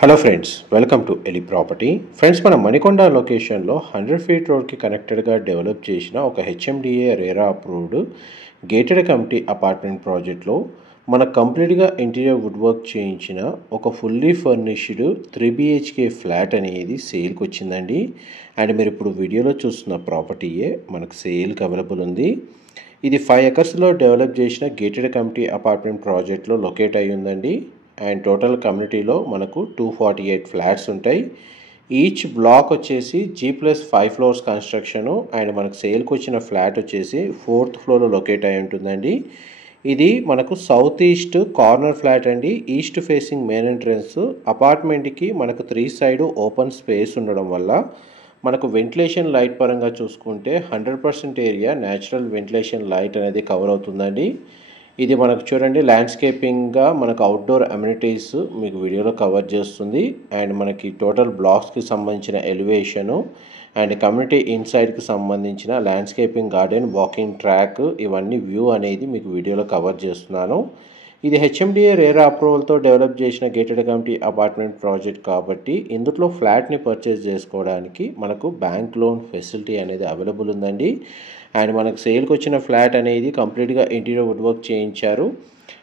Hello friends, welcome to ఎలి property. Friends, మన మణికొండ లొకేషన్లో 100 ఫీట్ రోడ్కి కనెక్టెడ్గా డెవలప్ చేసిన ఒక HMDA RERA approved gated committee apartment ప్రాజెక్ట్లో మనకు కంప్లీట్గా ఇంటీరియర్ వుడ్ వర్క్ చేయించిన ఒక ఫుల్లీ ఫర్నిష్డ్ 3 BHK ఫ్లాట్ అనేది సేల్కి వచ్చిందండి. అండ్ మీరు ఇప్పుడు వీడియోలో చూస్తున్న ప్రాపర్టీయే మనకు సేల్కి అవైలబుల్ ఉంది. ఇది 5 acresలో డెవలప్ చేసిన గేటెడ్ కమిటీ అపార్ట్మెంట్ ప్రాజెక్ట్లో లొకేట్ అయ్యి ఉందండి. అండ్ టోటల్ కమ్యూనిటీలో మనకు 248 ఫ్లాట్స్ ఉంటాయి. ఈచ్ బ్లాక్ వచ్చేసి G+5 ఫ్లోర్స్ కన్స్ట్రక్షను. అండ్ మనకు సేల్కి వచ్చిన ఫ్లాట్ వచ్చేసి 4th ఫ్లోర్లో లొకేట్ అయి ఉంటుందండి. ఇది మనకు సౌత్ ఈస్ట్ కార్నర్ ఫ్లాట్ అండి. East facing main entrance. అపార్ట్మెంట్కి మనకు 3 సైడ్ ఓపెన్ స్పేస్ ఉండడం వల్ల మనకు వెంటిలేషన్ లైట్ పరంగా చూసుకుంటే 100% ఏరియా న్యాచురల్ వెంటిలేషన్ లైట్ అనేది కవర్ అవుతుందండి. ఇది మనకు చూడండి, ల్యాండ్స్కేపింగ్గా మనకు అవుట్డోర్ అమ్యూనిటీస్ మీకు వీడియోలో కవర్ చేస్తుంది. అండ్ మనకి టోటల్ బ్లాక్స్కి సంబంధించిన ఎలివేషను అండ్ కమ్యూనిటీ ఇన్సైడ్కి సంబంధించిన ల్యాండ్స్కేపింగ్ గార్డెన్ వాకింగ్ ట్రాక్ ఇవన్నీ వ్యూ అనేది మీకు వీడియోలో కవర్ చేస్తున్నాను. ఇది హెచ్ఎండిఏ రేరా అప్రూవల్తో డెవలప్ చేసిన గేటెడ్ కమిటీ అపార్ట్మెంట్ ప్రాజెక్ట్ కాబట్టి ఇందులో ఫ్లాట్ని పర్చేస్ చేసుకోవడానికి మనకు బ్యాంక్ లోన్ ఫెసిలిటీ అనేది అవైలబుల్ ఉందండి. అండ్ మనకు సేల్కి వచ్చిన ఫ్లాట్ అనేది కంప్లీట్గా ఇంటీరియర్ వుడ్ వర్క్ చేయించారు.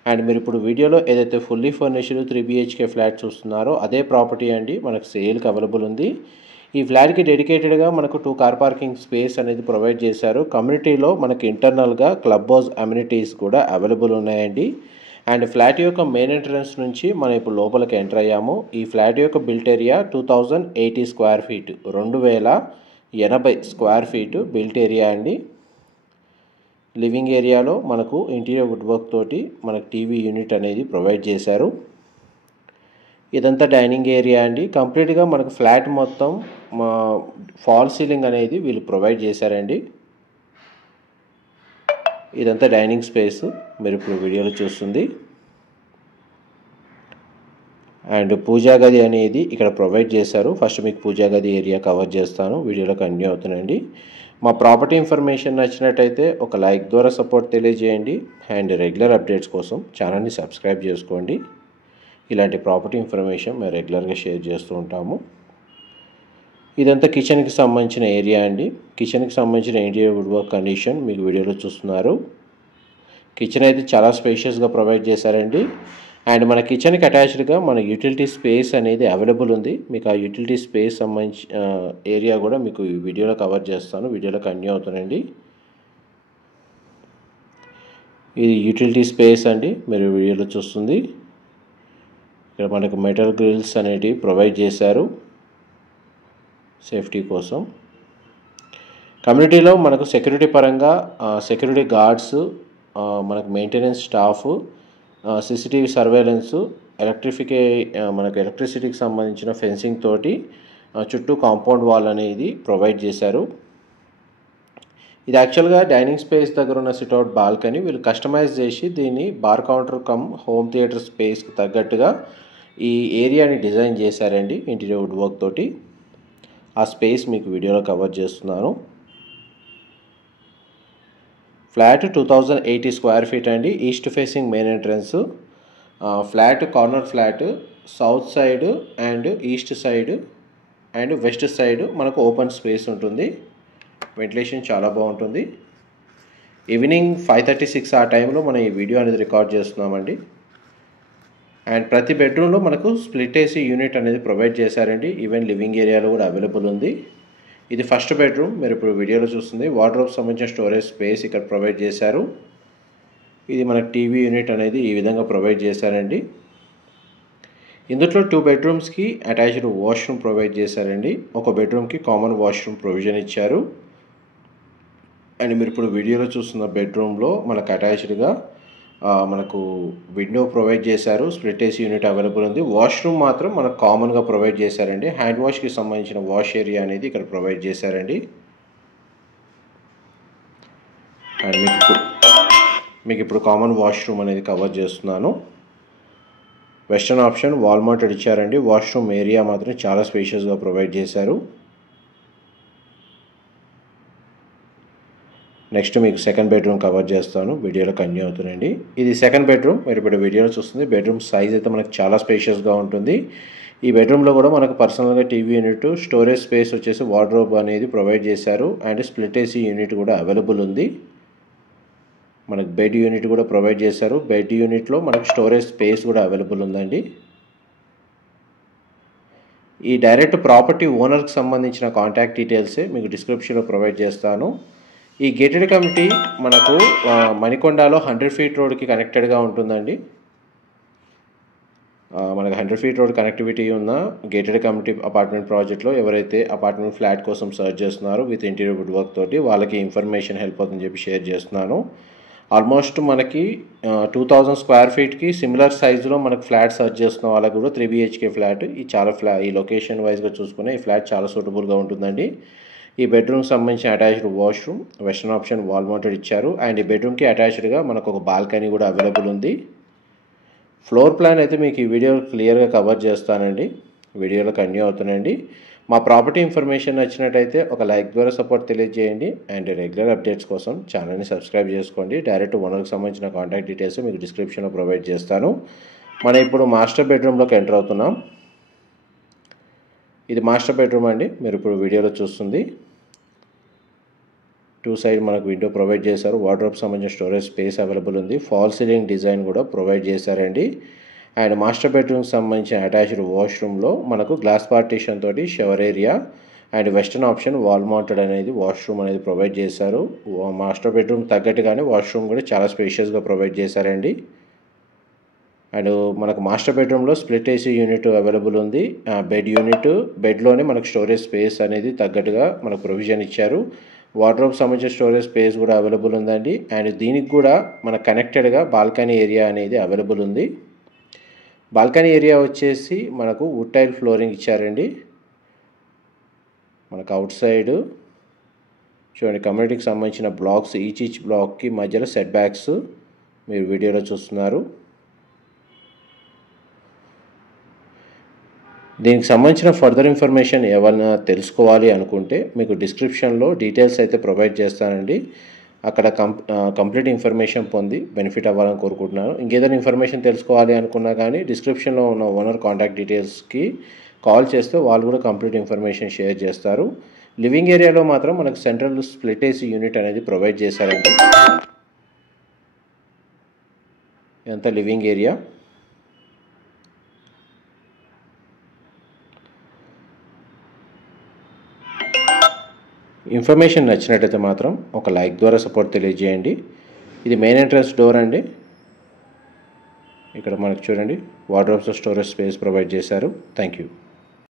అండ్ మీరు ఇప్పుడు వీడియోలో ఏదైతే ఫుల్లీ ఫర్నిష్డ్ 3 BHK ఫ్లాట్ చూస్తున్నారో అదే ప్రాపర్టీ అండి మనకు సేల్కి అవైలబుల్ ఉంది. ఈ ఫ్లాట్కి డెడికేటెడ్గా మనకు 2 కార్ పార్కింగ్ స్పేస్ అనేది ప్రొవైడ్ చేశారు. కమ్యూనిటీలో మనకు ఇంటర్నల్గా క్లబ్ హౌస్ అమ్యూనిటీస్ కూడా అవైలబుల్ ఉన్నాయండి. అండ్ ఫ్లాట్ యొక్క మెయిన్ ఎంట్రన్స్ నుంచి మనం ఇప్పుడు లోపలికి ఎంటర్ అయ్యాము. ఈ ఫ్లాట్ యొక్క built area 2080 square feet, 2080 square feet built area అండి. లివింగ్ ఏరియాలో మనకు ఇంటీరియర్ వుడ్ వర్క్ తోటి మనకు టీవీ యూనిట్ అనేది ప్రొవైడ్ చేశారు. ఇదంతా డైనింగ్ ఏరియా అండి. కంప్లీట్గా మనకు ఫ్లాట్ మొత్తం ఫాల్ సీలింగ్ అనేది వీళ్ళు ప్రొవైడ్ చేశారండి. ఇదంతా డైనింగ్ స్పేస్ మీరు ఇప్పుడు వీడియోలో చూస్తుంది. అండ్ పూజా గది అనేది ఇక్కడ ప్రొవైడ్ చేశారు. ఫస్ట్ మీకు పూజా గది ఏరియా కవర్ చేస్తాను, వీడియోలో కంటిన్యూ అవుతుందండి. మా ప్రాపర్టీ ఇన్ఫర్మేషన్ నచ్చినట్టయితే ఒక లైక్ ద్వారా సపోర్ట్ తెలియజేయండి. అండ్ రెగ్యులర్ అప్డేట్స్ కోసం ఛానల్ని సబ్స్క్రైబ్ చేసుకోండి. ఇలాంటి ప్రాపర్టీ ఇన్ఫర్మేషన్ మేము రెగ్యులర్గా షేర్ చేస్తూ ఉంటాము. ఇదంతా కిచెన్కి సంబంధించిన ఏరియా అండి. కిచెన్కి సంబంధించిన ఇంటీరియర్ వుడ్ వర్క్ కండిషన్ మీకు వీడియోలో చూస్తున్నారు. కిచెన్ అయితే చాలా స్పేషియస్గా ప్రొవైడ్ చేశారండి. అండ్ మన కిచెన్కి అటాచ్డ్గా మన యూటిలిటీ స్పేస్ అనేది అవైలబుల్ ఉంది. మీకు ఆ యూటిలిటీ స్పేస్ సంబంధించిన ఏరియా కూడా మీకు ఈ వీడియోలో కవర్ చేస్తాను, వీడియోలో కంటిన్యూ అవుతానండి. ఇది యూటిలిటీ స్పేస్ అండి మీరు వీడియోలో చూస్తుంది. ఇక్కడ మనకు మెటల్ గ్రిల్స్ అనేటివి ప్రొవైడ్ చేశారు సేఫ్టీ కోసం. కమ్యూనిటీలో మనకు సెక్యూరిటీ పరంగా సెక్యూరిటీ గార్డ్స్, మనకు మెయింటెనెన్స్ స్టాఫ్, CCTV సర్వేలెన్సు, మనకు ఎలక్ట్రిసిటీకి సంబంధించిన ఫెన్సింగ్ తోటి చుట్టూ కాంపౌండ్ వాల్ అనేది ప్రొవైడ్ చేశారు. ఇది యాక్చువల్గా డైనింగ్ స్పేస్ దగ్గర ఉన్న సిట్అవుట్ బాల్కనీ వీళ్ళు కస్టమైజ్ చేసి దీన్ని bar counter cum home theatre స్పేస్కి తగ్గట్టుగా ఈ ఏరియాని డిజైన్ చేశారండి ఇంటీరియర్ వుడ్ వర్క్ తోటి. ఆ స్పేస్ మీకు వీడియోలో కవర్ చేస్తున్నాను. ఫ్లాట్ 2080 స్క్వేర్ ఫీట్ అండి. East facing main entrance. Flat corner flat south side and east side and west side మనకు ఓపెన్ స్పేస్ ఉంటుంది. వెంటిలేషన్ చాలా బాగుంటుంది. ఈవినింగ్ 5:36 ఆ టైంలో మనం ఈ వీడియో అనేది రికార్డ్ చేస్తున్నామండి. అండ్ ప్రతి బెడ్రూమ్లో మనకు స్ప్లిట్ ఏసీ యూనిట్ అనేది ప్రొవైడ్ చేశారండి. ఈవెన్ లివింగ్ ఏరియాలో కూడా అవైలబుల్ ఉంది. ఇది ఫస్ట్ బెడ్రూమ్ మీరు ఇప్పుడు వీడియోలో చూస్తుంది. వార్డ్రోబ్ సంబంధించిన స్టోరేజ్ స్పేస్ ఇక్కడ ప్రొవైడ్ చేశారు. ఇది మనకు టీవీ యూనిట్ అనేది ఈ విధంగా ప్రొవైడ్ చేశారండి. ఇందులో 2 బెడ్రూమ్స్కి అటాచ్డ్ వాష్రూమ్ ప్రొవైడ్ చేశారండి. ఒక బెడ్రూమ్కి కామన్ వాష్రూమ్ ప్రొవిజన్ ఇచ్చారు. అండ్ మీరు ఇప్పుడు వీడియోలో చూస్తున్న బెడ్రూమ్లో మనకు అటాచ్డ్గా మనకు విండో ప్రొవైడ్ చేశారు. స్ప్లిట్ ఏసీ యూనిట్ అవైలబుల్ ఉంది. వాష్రూమ్ మాత్రం మనకు కామన్గా ప్రొవైడ్ చేశారండి. హ్యాండ్ వాష్కి సంబంధించిన వాష్ ఏరియా అనేది ఇక్కడ ప్రొవైడ్ చేశారండి. అండ్ మీకు ఇప్పుడు కామన్ వాష్రూమ్ అనేది కవర్ చేస్తున్నాను. వెస్టర్న్ ఆప్షన్ వాల్ మౌంటెడ్ ఇచ్చారండి. వాష్రూమ్ ఏరియా మాత్రం చాలా స్పేషియస్గా ప్రొవైడ్ చేశారు. నెక్స్ట్ మీకు సెకండ్ బెడ్రూమ్ కవర్ చేస్తాను, వీడియోలో కంటిన్యూ అవుతుందండి. ఇది సెకండ్ బెడ్రూమ్ మీరు ఇప్పుడు వీడియోలో చూస్తుంది. బెడ్రూమ్ సైజ్ అయితే మనకు చాలా స్పేషియస్గా ఉంటుంది. ఈ బెడ్రూమ్లో కూడా మనకు పర్సనల్గా టీవీ యూనిట్, స్టోరేజ్ స్పేస్ వచ్చేసి వార్డ్రోబ్ అనేది ప్రొవైడ్ చేశారు. అండ్ స్ప్లిట్ ఏసీ యూనిట్ కూడా అవైలబుల్ ఉంది. మనకు బెడ్ యూనిట్ కూడా ప్రొవైడ్ చేశారు. బెడ్ యూనిట్లో మనకు స్టోరేజ్ స్పేస్ కూడా అవైలబుల్ ఉందండి. ఈ డైరెక్ట్ ప్రాపర్టీ ఓనర్కి సంబంధించిన కాంటాక్ట్ డీటెయిల్సే మీకు డిస్క్రిప్షన్లో ప్రొవైడ్ చేస్తాను. ఈ గేటెడ్ కమ్యూనిటీ మనకు మణికొండలో 100 ఫీట్ రోడ్కి కనెక్టెడ్గా ఉంటుందండి. మనకు 100 ఫీట్ రోడ్ కనెక్టివిటీ ఉన్న గేటెడ్ కమ్యూనిటీ అపార్ట్మెంట్ ప్రాజెక్ట్లో ఎవరైతే అపార్ట్మెంట్ ఫ్లాట్ కోసం సర్చ్ చేస్తున్నారో విత్ ఇంటీరియర్ వుడ్ వర్క్ తోటి వాళ్ళకి ఇన్ఫర్మేషన్ హెల్ప్ అవుతుందని చెప్పి షేర్ చేస్తున్నాను. ఆల్మోస్ట్ మనకి 2000 స్క్వేర్ ఫీట్కి సిమిలర్ సైజులో మనకు ఫ్లాట్ సర్చ్ చేస్తున్న వాళ్ళకి కూడా 3 BHK ఫ్లాట్ ఈ లొకేషన్ వైజ్గా చూసుకునే ఈ ఫ్లాట్ చాలా సూటబుల్గా ఉంటుందండి. ఈ బెడ్రూమ్కి సంబంధించిన attached washroom, western option wall mounted ఇచ్చారు. అండ్ ఈ బెడ్రూమ్కి అటాచ్డ్గా మనకు ఒక బాల్కనీ కూడా అవైలబుల్ ఉంది. ఫ్లోర్ ప్లాన్ అయితే మీకు ఈ వీడియో క్లియర్గా కవర్ చేస్తానండి. వీడియోలో కంటిన్యూ అవుతానండి. మా ప్రాపర్టీ ఇన్ఫర్మేషన్ నచ్చినట్టయితే ఒక లైక్ ద్వారా సపోర్ట్ తెలియజేయండి. అండ్ రెగ్యులర్ అప్డేట్స్ కోసం ఛానల్ని సబ్స్క్రైబ్ చేసుకోండి. డైరెక్ట్ ఓనర్కి సంబంధించిన కాంటాక్ట్ డీటెయిల్స్ మీకు డిస్క్రిప్షన్లో ప్రొవైడ్ చేస్తాను. మనం ఇప్పుడు మాస్టర్ బెడ్రూమ్లోకి ఎంటర్ అవుతున్నాం. ఇది మాస్టర్ బెడ్రూమ్ అండి. మీరు ఇప్పుడు వీడియోలో చూస్తుంది. 2 సైడ్ మనకు విండో ప్రొవైడ్ చేశారు. వార్డ్రోబ్ సంబంధించిన స్టోరేజ్ స్పేస్ అవైలబుల్ ఉంది. ఫాల్ సీలింగ్ డిజైన్ కూడా ప్రొవైడ్ చేశారండి. అండ్ మాస్టర్ బెడ్రూమ్కి సంబంధించిన అటాచ్డ్ వాష్రూమ్లో మనకు గ్లాస్ పార్టీషన్ తోటి shower area and western option wall mounted అనేది వాష్రూమ్ అనేది ప్రొవైడ్ చేశారు. మాస్టర్ బెడ్రూమ్ తగ్గట్టుగానే వాష్రూమ్ కూడా చాలా స్పేషియస్గా ప్రొవైడ్ చేశారండి. అండ్ మనకు మాస్టర్ బెడ్రూమ్లో స్ప్లిట్ ఏసీ యూనిట్ అవైలబుల్ ఉంది. బెడ్ యూనిట్, బెడ్లోనే మనకు స్టోరేజ్ స్పేస్ అనేది తగ్గట్టుగా మనకు ప్రొవిజన్ ఇచ్చారు. వార్డ్రోబ్ సంబంధించిన స్టోరేజ్ స్పేస్ కూడా అవైలబుల్ ఉందండి. అండ్ దీనికి కూడా మన కనెక్టెడ్గా బాల్కనీ ఏరియా అనేది అవైలబుల్ ఉంది. బాల్కనీ ఏరియా వచ్చేసి మనకు వుడ్ టైల్ ఫ్లోరింగ్ ఇచ్చారండి. మనకు అవుట్ సైడ్ చూడండి, కమ్యూనిటీకి సంబంధించిన బ్లాక్స్ ఈచ్ బ్లాక్కి మధ్యలో సెట్ బ్యాక్స్ మీరు వీడియోలో చూస్తున్నారు. దీనికి సంబంధించిన ఫర్దర్ ఇన్ఫర్మేషన్ ఎవరైనా తెలుసుకోవాలి అనుకుంటే మీకు డిస్క్రిప్షన్లో డీటెయిల్స్ అయితే ప్రొవైడ్ చేస్తానండి. అక్కడ కంప్లీట్ ఇన్ఫర్మేషన్ పొంది బెనిఫిట్ అవ్వాలని కోరుకుంటున్నాను. ఇంకేదైనా ఇన్ఫర్మేషన్ తెలుసుకోవాలి అనుకున్నా కానీ డిస్క్రిప్షన్లో ఉన్న ఓనర్ కాంటాక్ట్ డీటెయిల్స్కి కాల్ చేస్తే వాళ్ళు కూడా కంప్లీట్ ఇన్ఫర్మేషన్ షేర్ చేస్తారు. లివింగ్ ఏరియాలో మాత్రం మనకు సెంట్రల్ స్ప్లిట్ ఏసీ యూనిట్ అనేది ప్రొవైడ్ చేశారండి. ఇదంతా లివింగ్ ఏరియా. ఇన్ఫర్మేషన్ నచ్చినట్టయితే మాత్రం ఒక లైక్ ద్వారా సపోర్ట్ తెలియజేయండి. ఇది మెయిన్ ఎంట్రన్స్ డోర్ అండి. ఇక్కడ మనకు చూడండి వార్డ్రోబ్స్ స్టోరేజ్ స్పేస్ ప్రొవైడ్ చేశారు. Thank you.